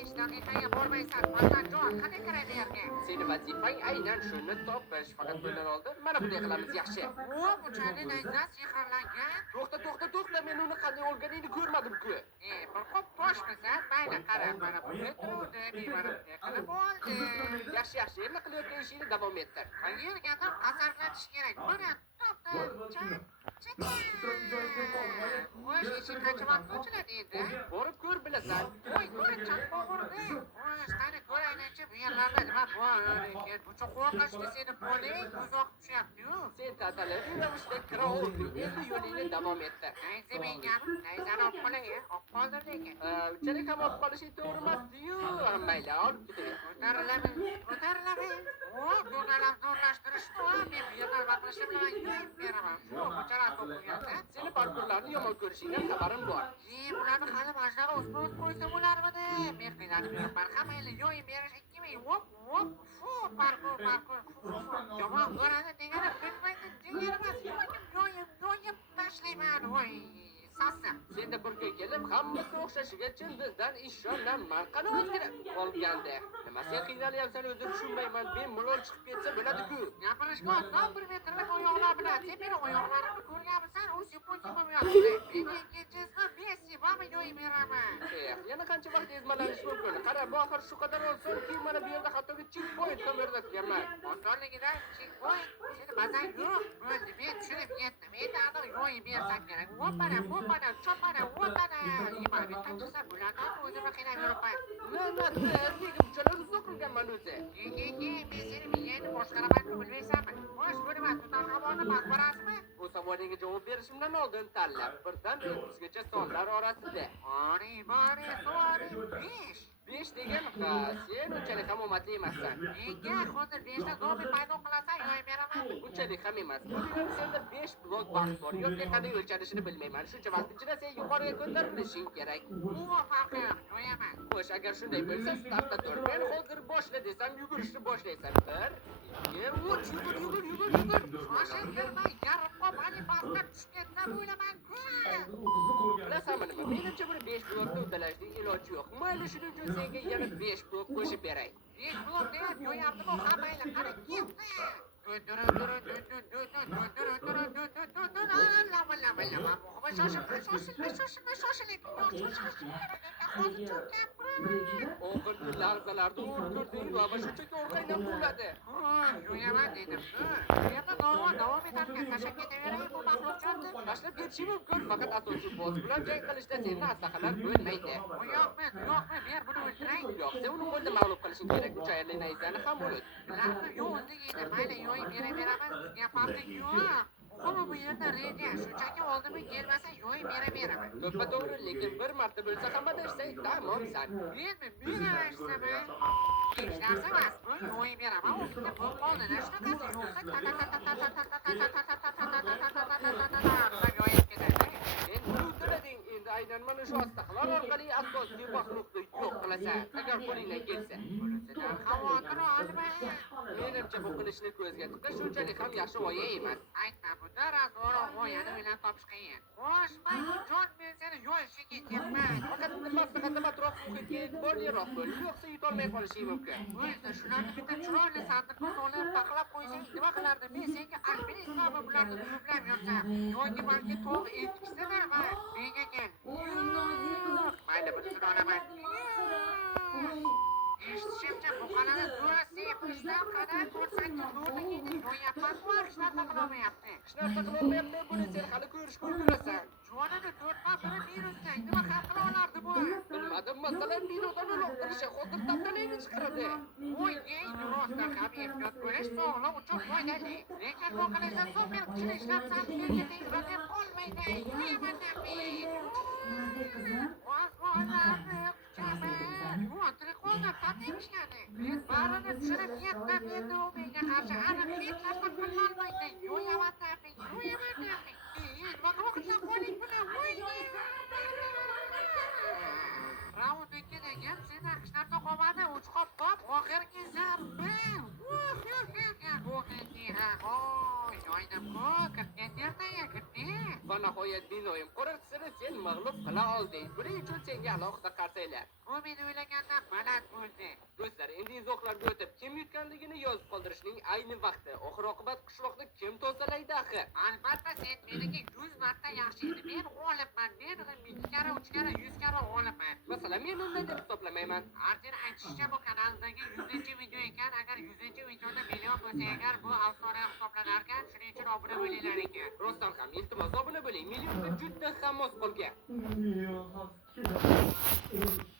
5 daqiqaga bormaysan. Masanjon, qanday qaraydi yerga? Seni vazifang aynan shuni topish. Faqat bundan oldin mana bunday qilamiz, yaxshi. O, buchani nayza sehrlangan. To'xta, men uni qanday o'lganingni ko'rmadim-ku. Bir qop toshmisan, mayli qara, mana bunday turuvdi, mana bunday qilib oldi. Yaxshi, endi qilayotgan ishingni davom ettir. Qayergadir asarlatish kerak. Mana Voy, ishing qancha vaqt ochiladi endi? Borib ko'r bilasan. Voy, ko'rib chaqmog'urdi. Voy, qani ko'raylik-chi, bu yerlarda nima bor ekan? Bu qo'rqinchli seni poling uzoq tushyapti-yu. Sen tatalarning ravishda kira olding, endi yo'lingni davom ettir. Nayza menga, nayzani olib qolay, olib qoldirdi ekan. Unchalik ham olib qolishing to'g'ri emas-ku. Mayli, olib keting. Ko'tarilaman. Voy, do'nalar zo'rlashtirishdi. Men bu yerdan vaqtlashib bilan yurib beraman. Shu buchalar o'qiyapti. Seni parkurlarni yomon ko'rishingdan xabarim bor. Bularni hali majlari o'sib qo'ysa bo'larmidi? Men qiynalib yuribman. Hammaylar yo'yib berish ikki hop, fu, parkur. Yomon ko'radi degani bilmaydi, degani emas. Yo'yib tashlayman, voy. Sassa. Senda bir kun kelib, hammasi o'xshashiga childizdan ishonaman. Qani o'zgarib qolganda. Nima sen qiynalyapsan, o'zim tushunmayman. Bemalol chiqib ketsa bo'ladi-ku. Gapirishga oson, 1 metrlik oyoqlar bilan. Sen meni oyoqlarimni ko'rganmisan? U sipon yotdi. Men ikkinchisi Messi bami yo'yib beraman. Yana qancha vaqt ezmalanish mumkin? Qara, bu oxir shu qadar osonki, mana bu yerda hattoki checkpoint ham o'rnatganman. Osonligidan checkpoint seni mazang yo'q. Bo'ldi, men tushunib yetdim. Endi aniq yo'yib bersam kerak. Chopana, o'tana. Nima, bittachisi bulardan o'zimni qiynab yuribman. Nega bunchalar uzoq qilganman o'zi? Men seni miyangni boshqaramanku, bilmaysanmi? Xo'sh, bu nima, Tutanxamonni maqbarasimi? Bu savolingga javob berishimdan oldin tanlab, birdan 9gacha sonlar orasida. Bori, so'ri, 5. 5 degan sen unchalik ham omadli emassan. Nega hozir 5 ta zombi paydo qilasan, yo'yib beraman. Unchalik ham emas. Bugun senda 5 blok vaqt bor. Yo'qsa qanday o'lchanishini bilmayman. Shuncha vaqt ichida sen yuqoriga ko'tarilishing kerak. Farqi yo'q, yo'yaman. Xo'sh, agar shunday bo'lsa, startda tur. Men hozir boshla desam, yugurishni boshlaysan. 1, 2, 3, yugur. Shoshib yurmay, yarim qop ani pastga tushib ketsa bo'laman-ku. Bilasanmi nima? Menimcha buni 5 blokda uddalashning iloji yo'q. Mayli, shuning uchun senga yana 5 blok qo'shib beray. 5 blok deb yo'yapti-ku, hammaylar qara ketdi. Oxirgi lahzalarda o'rgurding va shunchaki orqangdan bo'ladi. Yo'yaman dedim. Bu yerda davom etarkan tashlab ketaveray bu maxluqlarni. Tashlab ketishi mumkin, faqat asosiy boss bilan jang qilishda sening aslaqalar bo'lmaydi. Yo'qmi, ber buni o'ldiray. Yo'qsa uni qo'lda mag'lub qilishing kerak. Uchayli nayzani ham o't. Yo'lda yeydi, mayli yo'yib beraman. Sizga farqi yo'q. Qolib bu yerda reja, shunchaki oldimga kelmasa yo'yib beraman. To'g'ri, lekin bir marta bo'lsa hamma dersang tamomsan. Men aytsam-a, hech narsa emas. Bu yo'yib beraman. U bitta bo'lib qoldi-da, shunaqasi yo'qsa yo'yib ketadi. Endi uddalading, endi aynan mana shu astaqalar orqali asosiy maxluqni yo'q qilasan. Agar qo'lingdan kelsa. Bunisidan xavotir olmang. Menimcha bu qilishni ko'zga tutish shunchalik ham yaxshi g'oya emas. Aytma, bunda razvoro g'oyani o'ylab topish qiyin. Xo'sh, jon, men seni yo'yishga ketyapman. Faqat maslahatim atrof muhitga e'tiborliroq bo'l, yo'qsa yutolmay qolishing mumkin. O'zi shularni bitta chiroyli sandiqqa solib taxlab qo'ysang nima qilardi? Men senga alpinist kabi bularni yuklab yursam, yoki balki tog' echkisidir va menga kel. Mayli, bunisini olaman. Eshitishimcha bu qalani zo'rasi epishdan qadar ko'rsatchi zo'rligini yo'yapman-ku, hech narsa qilolmayapti. Hech narsa qilolmayapti, buni sen hali ko'rishga ulgurasan. Juvonini 4 virusdan nima ham qila olardi bu? Bilmadim, masalan, binodan uloqtirishi hozir tantanangni chiqaradi. Voy, rostdan ham ehtiyot bo'lish sog'liq uchun foydali. Lekin bu qilinsa super kuchli ishlatsan, menga tengqur deb qolmaydi. Yo'yaman men barini tushirib yetdim, endi u menga qarshi aniq hech narsa qilolmaydi. Yo'yaman nima qilmoqchisan qo'ling bilan? Raund 2dagi seni hech narsa qolmadi, 3 qop, oxirgi zarba. Bu yo'ydim-ku, kirgan yerda. Mana nihoyat binoyim qo'riqchisini sen mag'lub qila olding. Buning uchun senga alohida qarsaylar. Bu men o'ylagandan baland bo'ldi. Do'stlar, endi izohlarga o'tib, kim yutganligini yozib qoldirishning ayni vaqti. Oxir-oqibat qishloqni kim tozalaydi axir? Albatta sen meniki 100 marta yaxshi edi. Men g'olibman. Men 2 karra, 3 karra, 100 karra g'olibman. Masalan, men unday deb hisoblamayman. Artin aytishicha bu kanaldagi 100-video ekan. Agar 100-videoda million bo'lsa agar bu afsona hisoblanar ekan. Shuning uchun obuna bo'linglar ekan. Rostdan ham iltimos obuna bo'ling. Millionga juda ham mos qolgan. Yes.